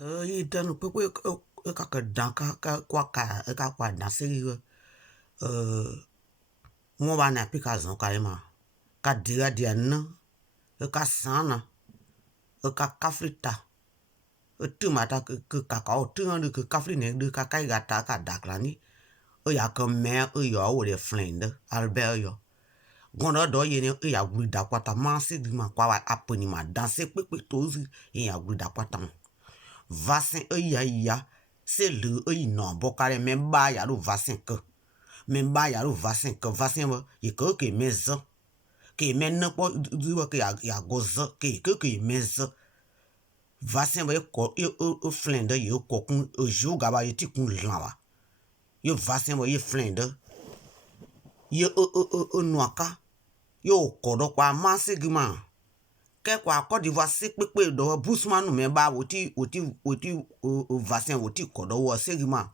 Il donne peu ka dan ka kwa dan seri mo ba na pi ka zon carrément ka dira dia na ka sana ka kafrita tu mata que kakao tu en que kafri ne de ka kai gata ka daklani ya ka me yo wo le flinde albert yo gondo do ye ne ya guri da kwata mansi di ma kwa aponi ma danser pepe tozi ya guri da kwata vaccin ya c'est le non bokare même ba ya lo vaccin que même ba ya lo vaccin ye que maison que maintenant pas du que ya gozo que maison vaccin ba ko e flinde yo ko kun jo gaba yiti kun lawa yo vaccin ba ye flinde ye noaka yo ko do kwa masigma ke kwa Côte d'Ivoire se pepe do busman me ba woti vaccin woti ko do wo segma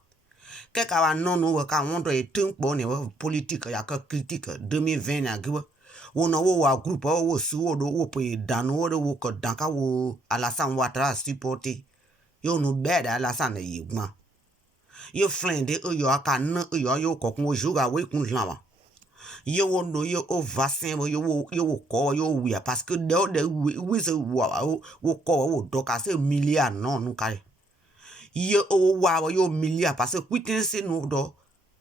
ke ka wa non wo ka won do e tun po ne politique ya ka critique 2020 na gwa wo no wo wa groupe wo su wo do wo pe dan wo do wo ko dan ka wo Alassane Ouattara supporter yo no bed Alassane yi gma yo flinde yo aka na yo ko kun juga we kun lawa yo wo no yo o vaccin yo ko yo wi parce que de we se wo ko wo do ka se milliard non nu kare yo o wa yo milliard parce que quitin se no do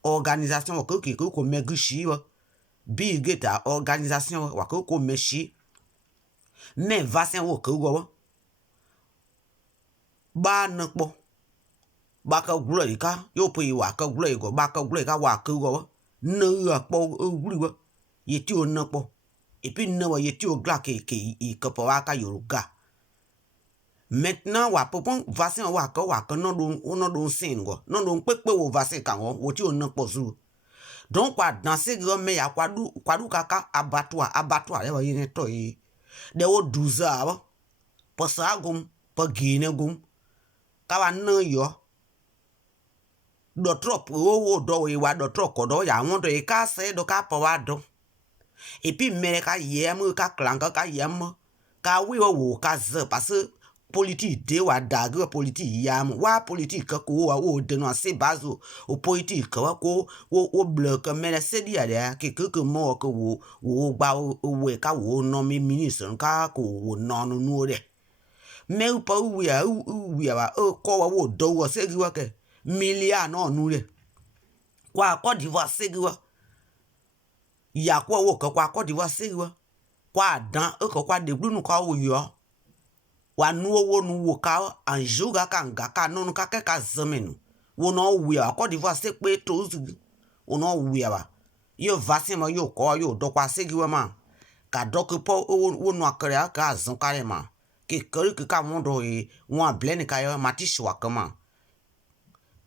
organisation ko megushi wa Bill Gates organisation wa ko meshi mais vaccin wo ko go ba na po ba ka glo ka yo pe wa ka glo go ba ka glo ka wa ko go no po glo ye ti o na po et puis no ye ti o gla ke ko po wa ka yoruga maintenant wa popon vaccin wa ka no do sin go no do pepe wo vaccin ka wo ti o na po zu donc kwa dans ces grands mais ya kwa du kaka abattoir ya yene to yi de wo 12 heures po sa gum po gine gum ka wa no yo do trop wo do we wa do trop ko do ya won do e ka se do ka po wa do et puis mais ka yem ka klanka ka yem ka wi wo ka ze parce politique de wa dagre politique yam wa politique ko wa o de no se base o politique ko wo bloc mais c'est dia ya que mo ko wo gba we ka wo no mi ministre ka ko wo no nu re mais ou pas wi wa ko wa wo do wo se wa ke milliard no nu re kwa Côte d'Ivoire se wa ya kwa wo kwa Côte d'Ivoire se wa kwa dan ko kwa de blu nu ka wo yo wa nuwo nu wo ka anjuga ka ngaka no ka ke ka zamenu wo no wi a Côte d'Ivoire se pe to wo no wi a yo vaccin mo yo ko yo do kwa se giwa ma ka do ko po wo no akere ka zon kare ma ke kere ke ka mo do e won blend ka yo mati shwa kama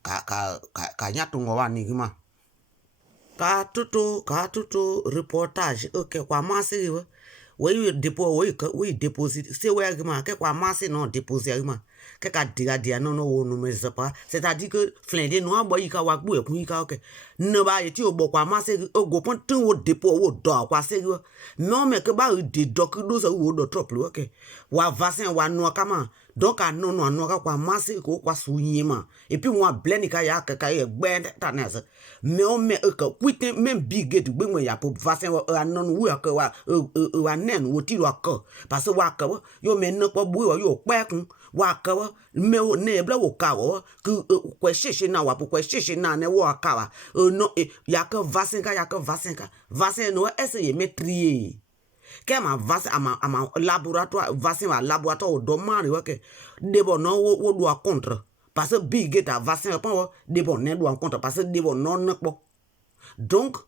ka nya to ngo wa ni ma ka tuto reportage ke kwa ma se giwa we deposit c'est ouais gma ke kwa masse non déposer gma ke ka dia non no me zepa c'est-à-dire que flindé no abo yi ka wa gbo ekun yi ka ke no ba ye ti o bo kwa masse o go pon tun wo dépôt wo do kwa se go non mais que ba de doc do so wo do trop lo ke wa vaccin wa no kama donc a no ka kwa masse ko kwa sunyima et puis moi blend ka ya ka ye gbe ta na se mais on met que quitting même big gate gbe mo ya pour vaccin wa non wo ka wa nen wo ti wa ko parce que wa ka yo me no po bu yo pe kun wa ka me o ne bla wo ka wo ku ko sheshe na wa ko sheshe na ne wo ka wa no ya ka vaccin vaccin no essayer maîtriser que ma vaccin ama laboratoire vaccin wa laboratoire do mari wa ke de bon no wo do contre parce que big gate vaccin pa de bon ne do contre parce que de bon non po donc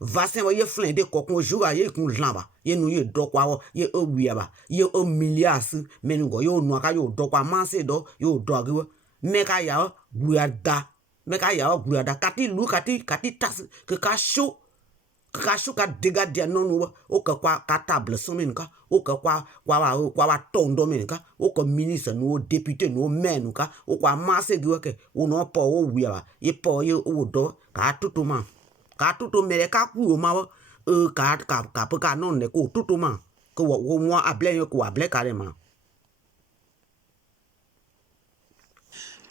vaccin wa ye flindé ko kon jour ye kun lamba ye nu ye do kwa ye o wiaba ye o milliards mais ngo yo nu aka yo do kwa manse do yo do agwe me ka ya guada kati lu kati tas que ka show ka dega dia non o ka kwa ka table somin ka o ka kwa wa tondo men ka o ka ministre no député no men ka o kwa manse gwe ke o no po o wiaba ye po ye o do ka tutuma ka tuto mere ka ku ma ka non ne ko tuto ma ko wo mo able yo ko able carrément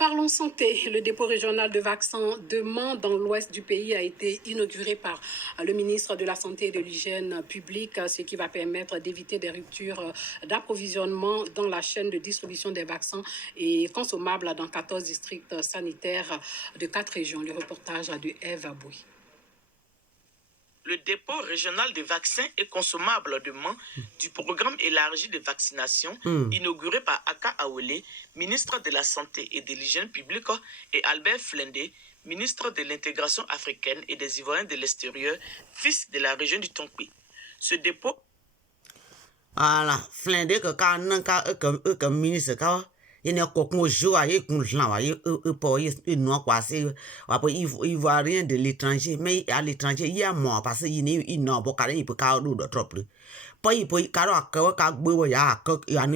Parlons santé. Le dépôt régional de vaccins de Mans dans l'ouest du pays a été inauguré par le ministre de la Santé et de l'Hygiène publique, ce qui va permettre d'éviter des ruptures d'approvisionnement dans la chaîne de distribution des vaccins et consommables dans 14 districts sanitaires de 4 régions. Le reportage de Eve Abouy. Le dépôt régional de vaccins et consommables de Mans du programme élargi de vaccination inauguré par Aka Awele, ministre de la Santé et de l'Hygiène publique, et Albert Flendé, ministre de l'Intégration africaine et des Ivoiriens de l'extérieur, fils de la région du Tonkpi. Ce dépôt... Voilà, Flendé que ministre il n'y a qu'aucun jour à y ivoirien de l'étranger, mais à l'étranger, il y a moins parce qu'il n'a pas il peut pas de trop plus. Pas il peut car à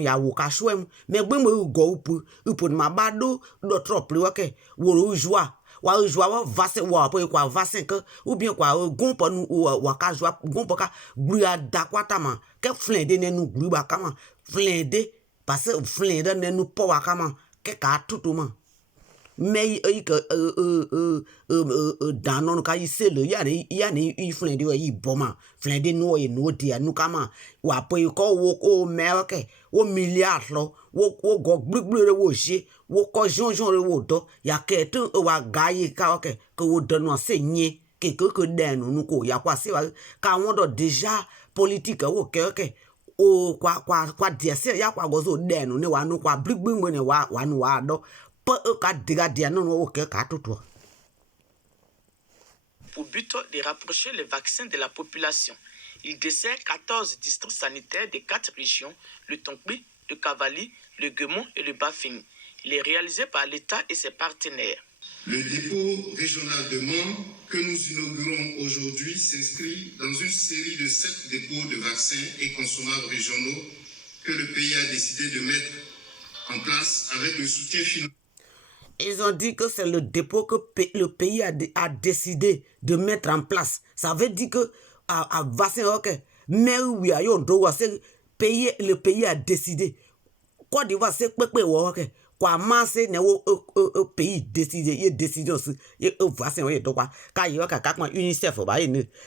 ya wuka chouem, mais bon, go pour ma bado de trop plus, ok, ou joie. Wa joie vaccin wa pour quoi vaccin que ou bien quoi gompa nous ou ka joie gompa ka bria dakwatama que Flendé ne nous gluba kama Flendé parce que Flendé ne nous pas kama que ka tutuma mais dans non ka ici le ya ni Flendé yi boma Flendé no e no dia nous kama wa po ko wo merke wo milliard lo wo go gbigble wo je wo ko jonjon re wo do ya ke tu wa gaye ka ok que wo donno enseigner que den nous ko ya kwa se ka won do déjà politique wo ke ok o kwa dia se ya kwa gozo den ni wa no kwa gbigbe ni wa no wa do pa ka diga dia no wo ke ka tutu. Pour but de rapprocher les vaccins de la population, il dessert 14 districts sanitaires de 4 régions, le Tonkpi, le Cavali, le Guémon et le Bafing. Il est réalisé par l'État et ses partenaires. Le dépôt régional de Mans que nous inaugurons aujourd'hui s'inscrit dans une série de 7 dépôts de vaccins et consommables régionaux que le pays a décidé de mettre en place avec le soutien financier. Ils ont dit que c'est le dépôt que le pays a décidé de mettre en place. Ça veut dire que à vaccin, ok, mais oui, le pays a décidé. Quoi d'Ivoire, c'est ok. Quoi, c'est le pays décidé, il décide aussi, il vaccin, donc quand il y a UNICEF,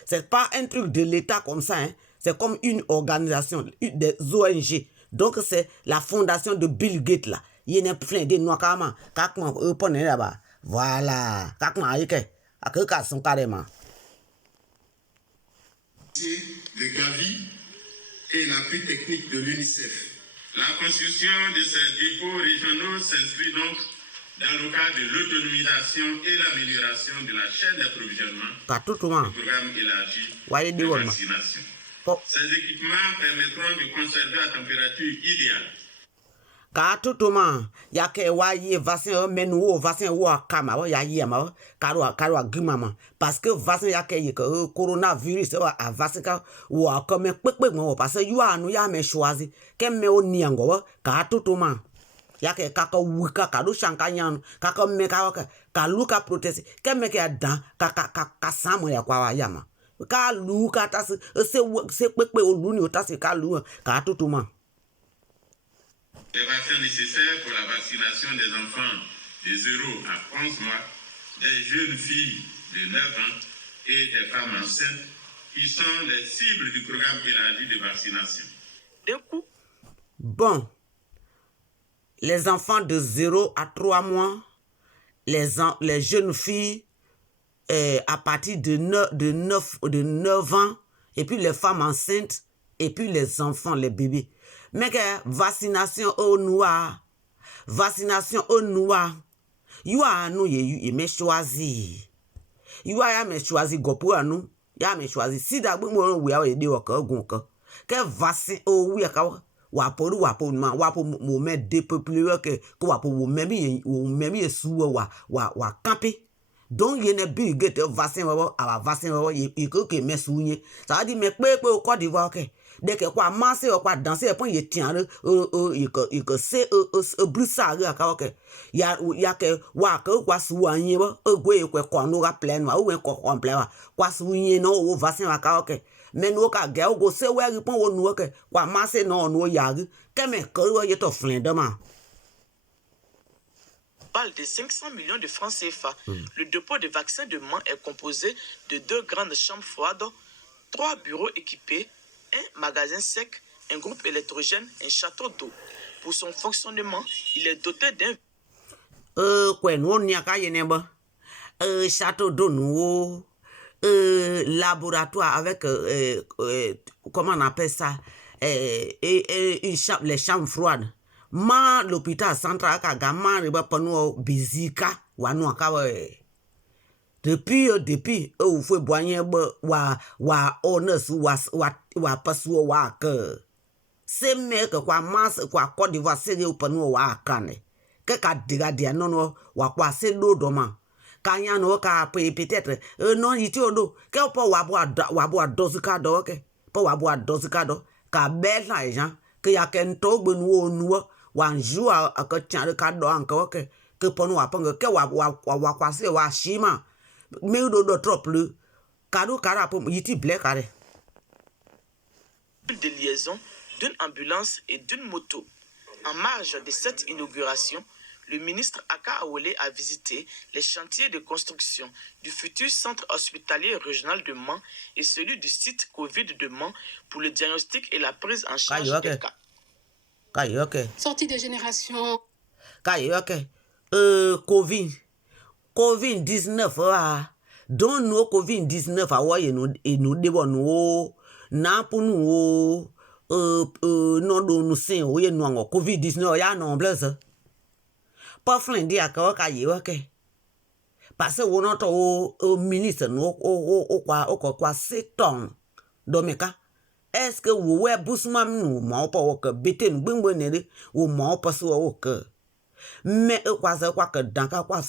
c'est pas un truc de l'État comme ça, hein. C'est comme une organisation, des ONG. Donc c'est la fondation de Bill Gates là. Il y a plein de noirs là-bas. Voilà. Sont carrément. De Gavi et l'appui technique de l'UNICEF. La construction de ces dépôts régionaux s'inscrit donc dans le cadre de l'autonomisation et l'amélioration de la chaîne d'approvisionnement du programme élargi de vaccination. Ces équipements permettront de conserver la température idéale. Katutuma yake wa ye vaccin menu wo vaccin wo kama wa ya ye ma karwa gimama parce que vaccin yake ye que coronavirus wa a vaccin ka wa comme pepe mo parce que yo anu ya me choisi ke me oni ango wa katutuma yake kaka wika ka do shankanyan kaka me ka luka protest ke me ke dan ka samo ya kwa wa yama ka luka ta se pepe oluni o ta se ka lu katutuma. Les vaccins nécessaires pour la vaccination des enfants de 0 à 11 mois, des jeunes filles de 9 ans et des femmes enceintes qui sont les cibles du programme élargi de vaccination. Bon, les enfants de 0 à 3 mois, les jeunes filles à partir de 9 ans, et puis les femmes enceintes, et puis les enfants, les bébés. Mais que vaccination au noir, you a nous y me choisi. You a me choisi gopo anu, ya me choisi. Si d'abord moi we a de waka gonka. Que vaccin au oui ka wapo mo me dépeuplé que wapo mo même sou wa camper. Donc il ne bi get vaccin wa vaccin wa y que me sougne. Ça dit me pe au Côte d'Ivoire que dès que quoi masser quoi danser point il tient il que c'est brissa ka ok ya que wa que quoi soigner gwe quoi no ga plein wa ou ko complet wa quoi soigner no o vaccin wa ka ok mais no ka ga go se we ripon wo no ok quoi masser no ya que me que yo to flin demain. global de 500 millions de francs CFA. Le dépôt de vaccins de Mans est composé de 2 grandes chambres froides, 3 bureaux équipés, un magasin sec, un groupe électrogène, un château d'eau. Pour son fonctionnement, il est doté d'un château d'eau, laboratoire avec comment on appelle ça, les chambres froides. Ma l'hôpital central Kagama riba panu bizika wanu akawa depuis ou fwe boanye wa honest wa pasu wa ke se me que kwa mas kwa Côte d'Ivoire se ou panu wa kane que ka diga dia non wa kwa se do doma kanya no ka peut-être non yiti odo que po wa bo dozika do ke po wa bo dozika do ka bel la gens que ya ken to gbenu onu wan jour a que tiens le cadeau encore que pour nous apprendre que wa kwase wa shima mais do trop plus cadeau cara pour yiti blé carré de liaison d'une ambulance et d'une moto. En marge de cette inauguration, le ministre Aka Awele a visité les chantiers de construction du futur centre hospitalier régional de Mans et celui du site Covid de Mans pour le diagnostic et la prise en charge des cas. Sortie des générations. Covid-19 don't know Covid-19 awa et nous devons nous na pour nous non do nous sen o ye no Covid-19 ya no blaze pas flin dia ka parce que on entend au ministre no kwa seton domeka est-ce que vous ouais bousman nous ma pas que bete nous gbengbe ne ou ma pas so o que mais kwa que danka kwa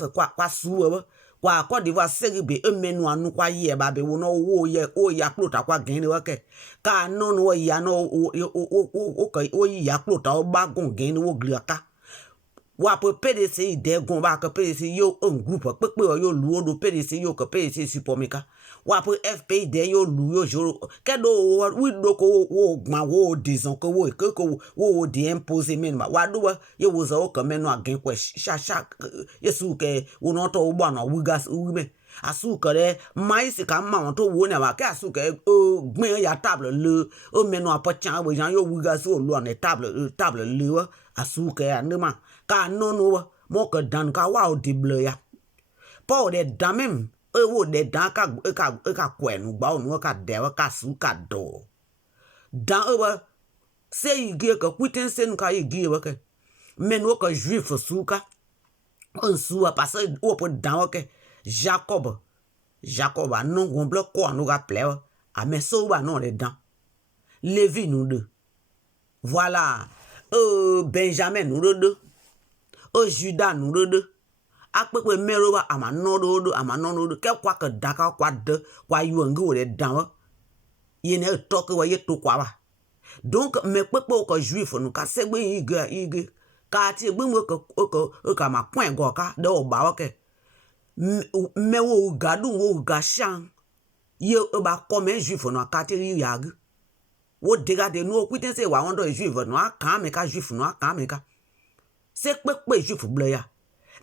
suwa kwa Côte d'Ivoire seribe emenu anu kwa ye ba be wono wo ye o ya klota kwa gene wake ka no no ya no o ya klota o ba gon gene wo gliaka wa pe PDC de gon ba ka PDC yo un groupe pepe yo lu do PDC yo ka PDC supomeka wa pe FPI de yo lu yo joro ke do wi do ko wo gba wo dizon ko wo ke ko wo di imposer men ma wa do ye wo zo ka menu agen kwa sha yesu ke wo no to gba na wi gas wi me asu kere mais ka ma to wo na ma ke asu ke gbin ya table le o menu apochan we jan yo wi gas o lu na table le asu ke anema ka nono mo ka dan ka wa o dible ya po de damem wo de dan ka kwenu gba onu ka de ka su ka do dan se yige ka kwiten sen ka yige wa ke men wo ka juif su ka on su a parce wo po dan ke Jacob non gon bloc ko anu ga ple a me so wa non de dan Lévi nous deux voilà Benjamin nous deux Judas nous deux akpepe meroba amanodo ke kwa ka daka kwa de kwa yuangu we dan yene tok wa ye to kwa ba donc me pepe ko juif nous ka segbe ige ka ti egbe mo ka ma point go ka de o ba ke me wo gadu wo ga shan ye ba comme juif nous ka ti yag wo dega de no kwiten se wa ondo juif nous aka me ka juif nous aka me ka se pepe juif bloya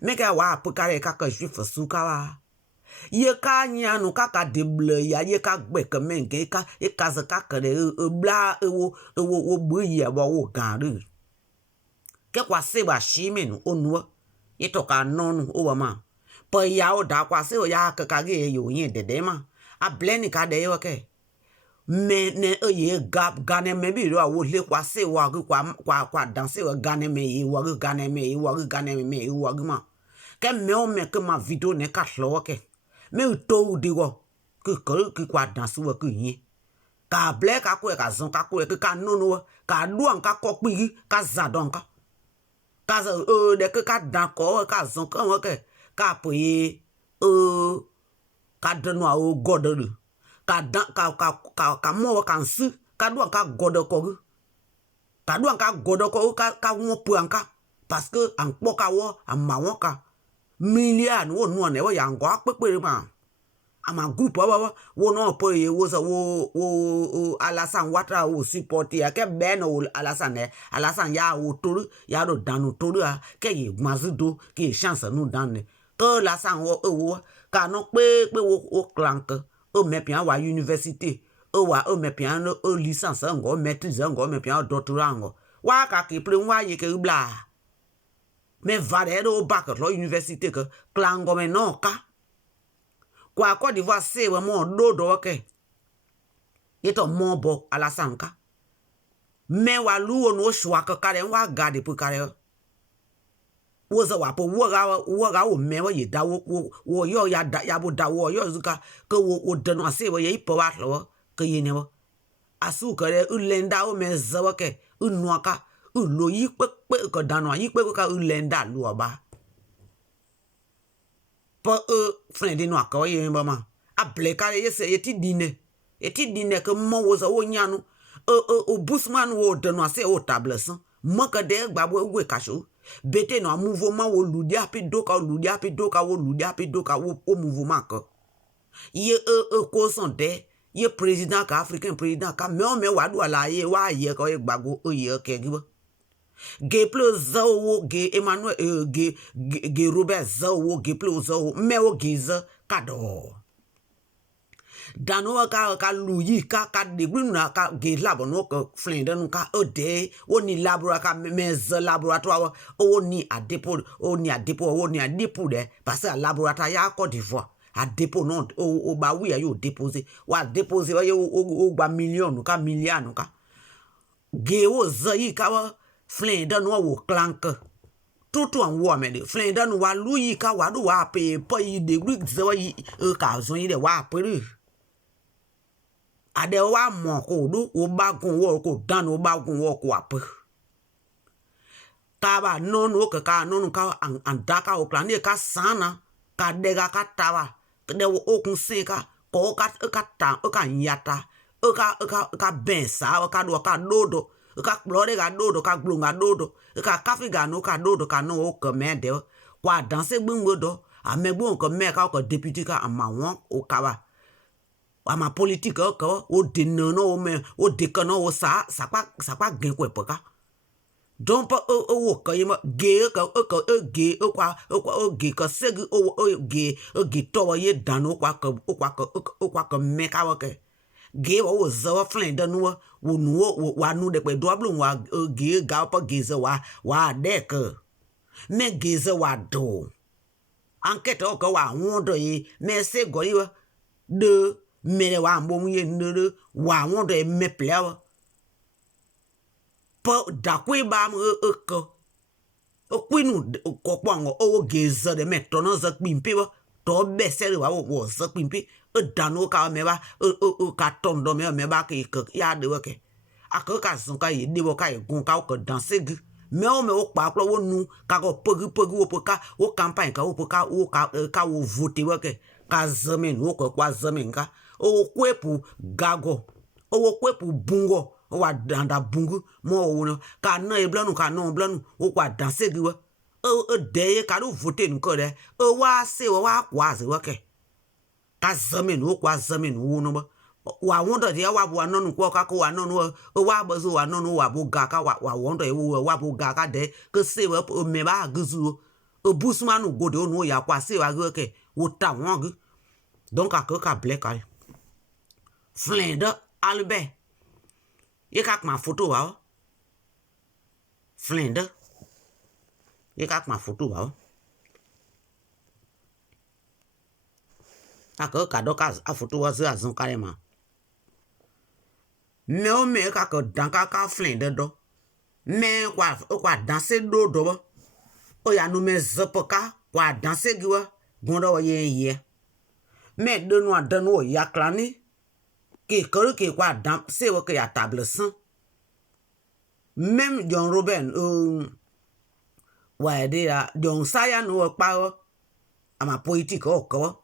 meka wa apukare ka juif suka wa ye ka nya no ka deble ya ye ka gbe ke menke ka e ka za ka kere bla wo bu ye ba wo gan ru ke kwa se ba shi me no onu ye to ka nonu o wa ma po ya o da kwa se o ya ka ge yo yin dede ma a bleni ka de yo ke me ne ye gap gane me bi ro wo le kwa se wa kwa danser gane me yi wa gane me wa ma ke me o me ke ma video ne ka hlo ke me to di wo ke kwa danser wa ke yin ka ble ka ko ka zon ka ko ka nono ka duan ka ko pi ka zadon ka za de ke ka dan ko ka zon ka wo ke ka po ye ka deno o godelu ka dan ka mo kan su ka duan ka godo ko ka won pu anka parce que an po ka wo an ma won ka milliard wo nu ne wo ya ngo pepe ma ama group wo no po ye wo so wo Alassane Ouattara wo support ya ke ben o Alassane ya wo toru ya do danu toru a ke ye gmazudo ke chance nu dan que Alassane wo ka no pe wo clank o me pian wa université o wa o me pian o licence ngo maîtrise ngo me pian doctorat ngo wa ka ki ple wa ye ke bla me vare do bac lo université que clango me no ka kwa Côte d'Ivoire c'est vraiment dodo ke yeto mobo Alassane ka me wa luo no shwa ka kare wa gade pu kare wo za wa po wo ga wo me wa ye da wo yo ya da ya bo da wo yo zuka ke wo de no se wo ye po wa lo ke ye ne wo asu kare ulenda o me za wa ke unwa ka ulo yi pe ko dano yi pe ko ka ulenda lu oba po friend no aka ye mba ma able kare ye se yeti dine ke mo wo za wo nyanu o busman wo de no se o table san mo ka de gba bo we kasho bete no mouvement wo ludia pi doka wo ludia pi doka wo o mouvement ko ye ko son de ye président ka africain président ka me wa do ala ye wa ye ko e gbago o ye ke gibo ge plus zo ge Emmanuel ge Robert zo ge plus zo me o ge za kado dano ka luyi ka degruna ka ge labo no ka flinde no ka ode oni labora ka mez laboratoire o ni a dépôt de parce que laboratoire ya Côte d'Ivoire a dépôt non o ba wi yo déposer wa déposer o gba million ka milliard ka ge o zayi ka wa flinde no wo clank tout en wo me de flinde no wa luyi ka wa do wa pe po yi degree zo yi ka zo yi de wa pe ade wa mo ko du o ba gun wo ko dan o ba gun wo ko ap ka ba no ka no ka an daka o plan ka sana ka de ga ka tawa de o kun se ka ko ka ta ka nyata ka ben sa ka do ka dodo ka glore ga dodo ka glunga dodo ka kafi ga no ka dodo ka no o ko me de kwa danse gbungo do amegbo ko me ka ko député ka amawon o ka ba ama politique ko o de no me o de kan o sa pa gen ko epoka don pa o ko yema ge ka ge kwa o ge ka segi o ge to ye dan o kwa ko me ka wa ke ge o zo flin dan no wo nu wa nu de pe do blu wa ge ga pa ge zo wa de ke me ge zo wa do enquête o ko wa won do yi me se go yi de mere wa mbo ye nere wa won de me plewa po da kwe ba mo ko o kwinu ko pongo o geze de metro no za pimpe wa to be sere wa wo za pimpe e dano ka me ba o ka tondo me ba ke ya de wa ke akọ ka sun ka ye de bo ka egun ka ko danse gi me o pa plo wo nu ka ko pogi wo poka o campagne ka wo poka o ka wo vote wa ke ka zamen wo ko kwa zamen ka o kwepu gago o kwepu bungo o wa danda bungu mo o no ka na e blanu ka no blanu o kwa danse gi wa o de ka ru vote nko de o wa se wa kwa se wa ke ka zamen o kwa zamen wo no ba wa wonder de wa bo anonu ko ka ko wa nonu o wa bo zo wa nonu wa bo ga ka wa wonder e wo wa bo ga ka de ke se wa o me ba guzu o busmanu gode o no ya kwa se wa go ke wo ta won gu donc ka black ay flinde Albert ye ka ma photo wa flinde ye ka ma photo wa ka do ka a photo wa za zon carrément me o me ka ko dan ka flinde do me kwa danser do o ya no me zopoka kwa danser giwa gondo ye me de no ya klani ke kore ke kwa dan se wo ke ya table sans même John Robin wa de ya John Saya no pa ama politique o ko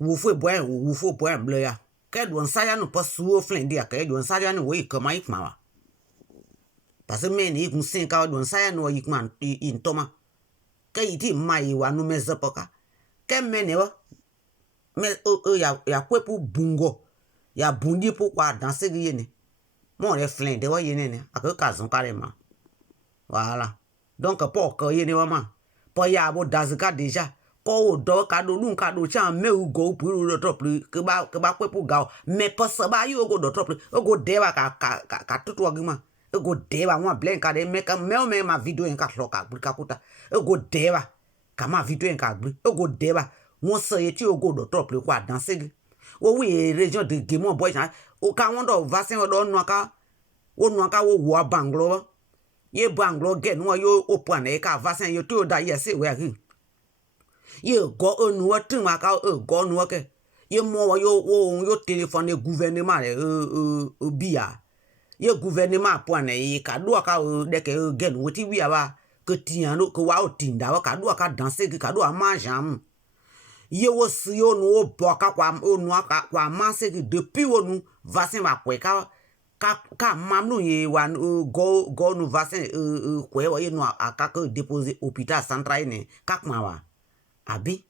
wo fo boy ble ya ke John Saya no pa suo flinde ya ke John Saya no we ko mai kma wa parce que me ni kun sin ka John Saya no yi kma in toma ke iti mai wa no me zapoka ke me ne wa mais ya quoi pour bungo ya bundi pourquoi danser yene mon les flin de yene a que kazon carrément voilà donc pour que yene maman pour ya bo dazika déjà ko o do ka do nun ka do cha me u go pour le trop plus que ba quoi pour ga mais pas ça ba yo go do trop plus go de ba ka tout argument go de ba moi blanc ka de me ma vidéo en ka lo ka bri ka kuta go de ba ka ma vidéo en ka bri go de ba wọ́n sọ yẹ tí o go do trop plus quoi danser o oui région de Guémon boy o ka won do vaccin o do nu aka wo wo banglo ye banglo get no yo o point e ka vaccin yo to da yes we ri ye go onu o tin ma ka go nu ke ye mo yo téléphone gouvernement bia ye gouvernement point e ka do ka de ke get no ti wi aba ke tian no ko wa o tinda wa ka do ka danser ka do manjam ye wo si yo no boka kwa onu aka kwa manse depuis onu vaccin ba kwe ka mamnu ye wa go nu vaccin kwe wa ye no aka ke déposer hôpital central ne ka kwa wa abi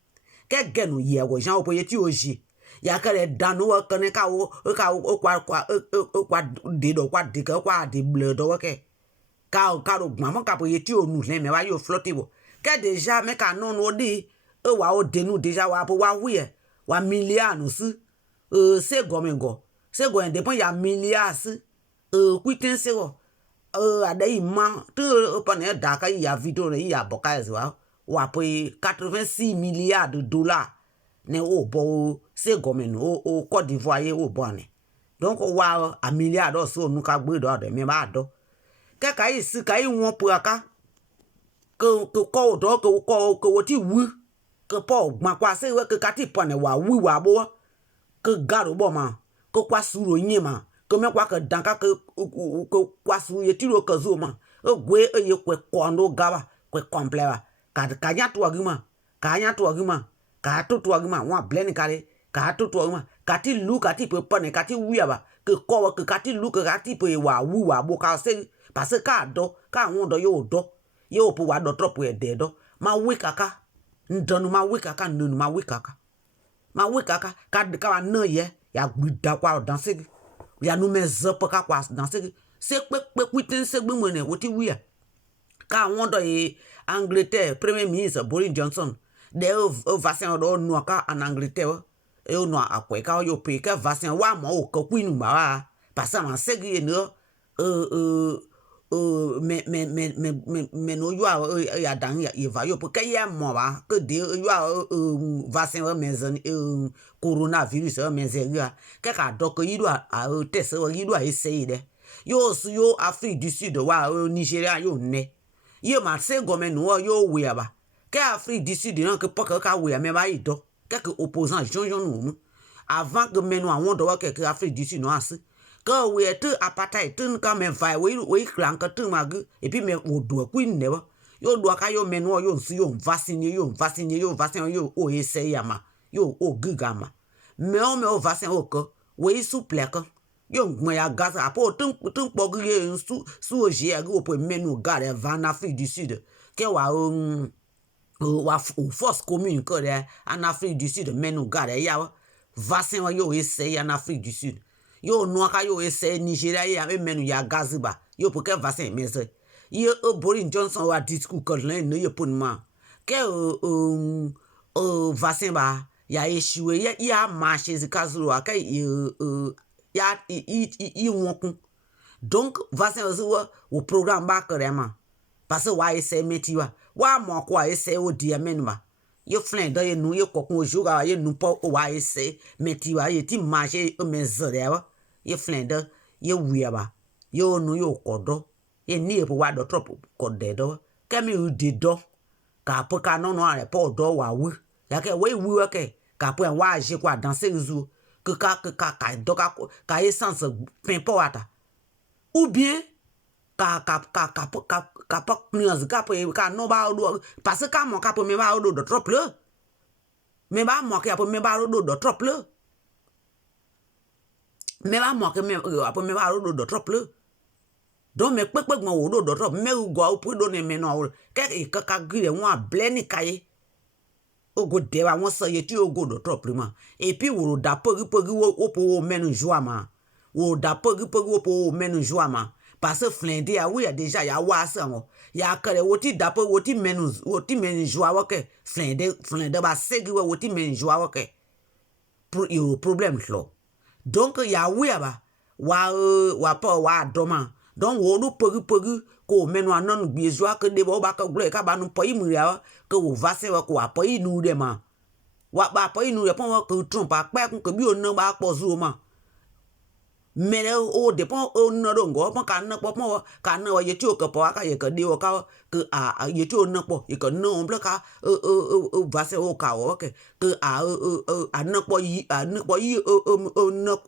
ke genu ye wo jan opo ye ti oji ya kere danu wa kan ka wo kwa de do kwa de ka kwa de ble do ke ka ro gbamo ka po ye ti onu le me wa yo flotter bo ke déjà me ka no di wa o denu déjà wa po wa wi e wa milliard si se gomengo se go indépend ya milliard si kuiten se go adai ma tu pa ne da ka ya video ne ya boka ez wa po 86 milliards de dollars ne o bo se gomen o Côte d'Ivoire ye o bo ne donc wa a milliard do so nu ka gbe do de me ba do ke ka yi si ka yi won po aka ko do ko ti wu que po gba kwa se we que kati pone wa wi wa bo que garo bo ma que kwa suro yin ma que me kwa que danka que kwa su ye tiro que zo ma gwe ye kwe kondo gaba kwe complet wa ka nya to aguma ka to aguma wa blend kare ka to aguma kati lu kati pe pone kati wi aba que ko que kati lu que kati pe wa wi wa bo ka se parce ka do ka won do yo po wa do trop e de do ma wi kaka ndonu ma wikaka ndonu ma wikaka ka wa na ye ya gbida kwa danser ya nu me zop ka kwa danser se pe kuiten se gbe mo ne woti wi ka won do e Angleterre premier ministre Boris Johnson de vaccin do nu ka en Angleterre e o nu akwe ka yo pe ka vaccin wa mo o ko kwinu ma wa parce que se gi no mais no yo ya dan ya va yo porque ya mo ba que de yo vaccin mais coronavirus mais ya ka donc il doit test il doit essayer de yo Afrique du Sud wa Nigeria yo ne yo ma se gomen no yo we ba que Afrique du Sud non que pas ka we mais ba ido que opposant jonjon no avant que menu awon do que Afrique du Sud no asi que we te apartheid tun ka me vai we kran ka tun mag et puis me o do queen ne yo do ka yo menu yo nsu yo vaccine yo o ese ya ma yo o gigama me o vaccine o ko we souple ka yo ngmo ya gas apo tun po gye su o je go po menu ga re van Afrique du Sud ke wa wa force commune ko re en Afrique du Sud menu ga re ya vaccine yo ese ya en Afrique du Sud yo no ka yo ese Nigeria ya menu ya gaziba yo pour que vaccin mais yo Boris Johnson wa discours ko le no yo pour ma que vaccin ba ya échoué ya marché zikazuru aka ya i won donc vaccin o programme ba carrément parce que wa ese meti wa mo ko ese o di menu ba yo flin do ye nu yo kokun ojo ga ye nu po wa ese meti wa ye ti marché o mezere wa ye flin do ye wi ba yo nu yo kodo ye ni e po wa do trop kode do kemi u di do ka po ka no are po do wa wi ya ke we wi wa ke ka po wa je kwa danser zu que ka do ka essence pin po ata ou bien ka nuance ka no ba do parce que mon ka po me ba do trop le me ba mo ke po me ba do trop le me ba mo ke me po me ba do trop le donc me pe gbon wo do trop me go o pu do ne me no ke ka gire won able ni kai Ogo dewa won sa yeti ogo do trop prima. Et puis wo da pogi wo po menu joie ma. Wo da pogi wo po menu joie ma. Parce que flindé a oui a déjà ya wa sa ngo. Ya kare woti da po woti menu joie wa ke. Flindé ba segi woti menu joie wa ke. Pour yo problème lo. Donc ya oui ba wa pa wa doma. Donc wo do pogi ko menu anon bi joie que de ba ka gre ka ba no pa imu ya que wo va se wa ko pa inu de ma. Wa ba pa inu de pon wa que trompe pa que bi o no ba po zu ma. Mais au dépend au nodongo pon kan na pon kan na ye ti o ke po aka ye ke de o ka que a ye ti o na po ye ke no on ka va se o ka o ke a na po yi no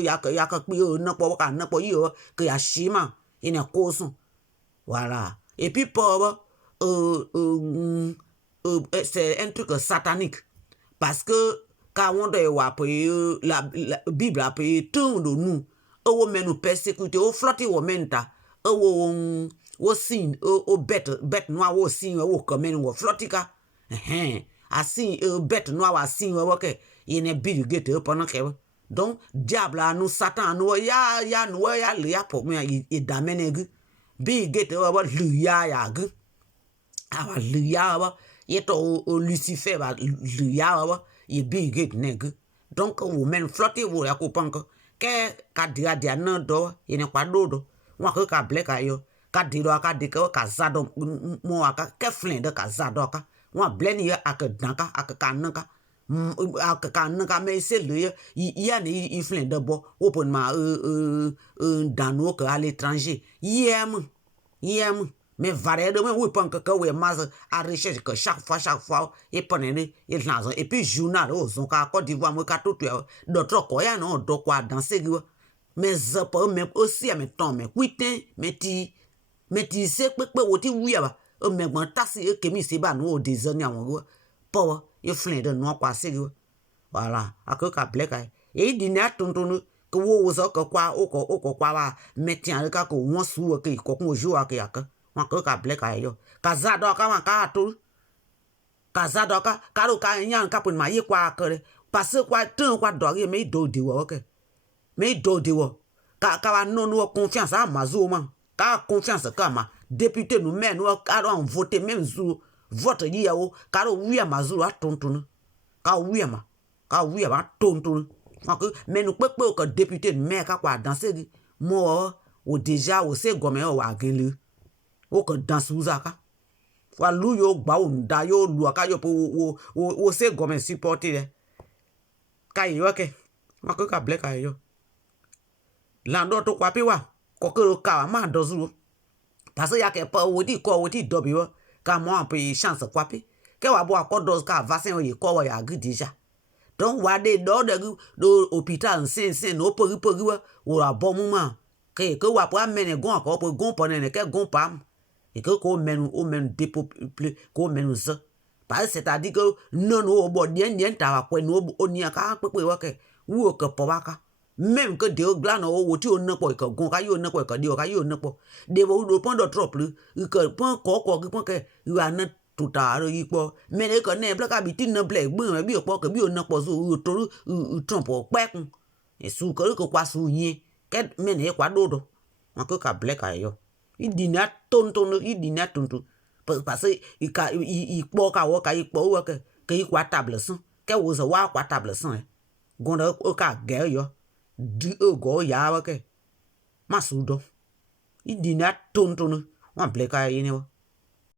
ya ka pi o na po ka na po yi o que ya shima ina ko son voilà et puis pour c'est un truc satanique parce que quand on doit voir la Bible a payé tout de nous o menu persécuté o flotter o menta o sin o bête noir o sin o comme o flottika assim bête noir a sin o que il n'est Bill Gates pendant que donc diable a nous Satan nous ya nous ya le ya pour moi il d'amener Bill Gates o lu ya gu awa lu ya ba yeto Lucifer ba lu ya ba ye Bill Gates nègre donc wo men flotter wo ya ko panko ke ka dia na do ye ne kwa do wa ko ka black ayo ka di do ka di ka zado mo aka ke flin de ka zado ka wa blend ye aka danka aka ka me se le ya ni i flin de bo open ma dano que à l'étranger yem mais varié de oui pas que oui mas à recherche que chaque fois et prenez et l'argent et puis journal aux ka Côte d'Ivoire moi ka tout d'autres quoi ya non do quoi dans ces mais ça pas même aussi à mes temps mais putain mais ti c'est pe woti oui ba mais bon tasi e kemi se ba no design awon power e flin de no kwa se voilà ka black et dit na tonton que wo so ko kwa o ko kwa ba metien ka ko won su ke ko ko jo aka wa ko ka black ayo kazado ka wa ka to kazado ka ro ka yan ka pun ma yi kwa kere parce kwa ton kwa do ye me do de wo ke me do de wo ka wa no confiance a mazuma ka confiance ka ma député nous mais nous ka ron voter même jour vote yi ya o ka ro wi amazuru atontun ka wi ama tontun que mais nous pepe o ka député mais ka kwa danser mo o déjà o se gomen o wa gele o ka danser uzaka wa lu yo gba o nda yo lu aka yo po o se gomen supporter le ka yo ke ma ko ka black ayo lando to kwa pi wa ko ko ka ma dozu parce ya ke pa o di dobi wa ka mo an pe chance kwa pi ke wa bo akodos ka vaccin o ye ko wa ya gri déjà donc wa de do hôpital sen no pori wa o bon moment que wa pour amener gon encore pour gon ponene que gon pam et que ko menu dépeuplé ko menu ça parce c'est-à-dire que non o bo dien ta wa kwe no oni aka pepe wa ke wo ke po wa ka même que de glan o wo ti o na po ke gon ka yo na po ke de ka yo na po de wo do pon do trop plus que pon ko pon ke wa na tout à l'heure mais les connaît bloc habitude na black bon bi o po ke bi o na po so to trompe pek et sou que kwa sou yin ke mene kwa dodo ma ko ka black ayo idina tonton parce i po ka wo ka i po wo ke kwa table son ke wo so wa kwa table son gonda o ka ge yo di o go ya wa ke ma su do idina tonton wa black ayo ni wo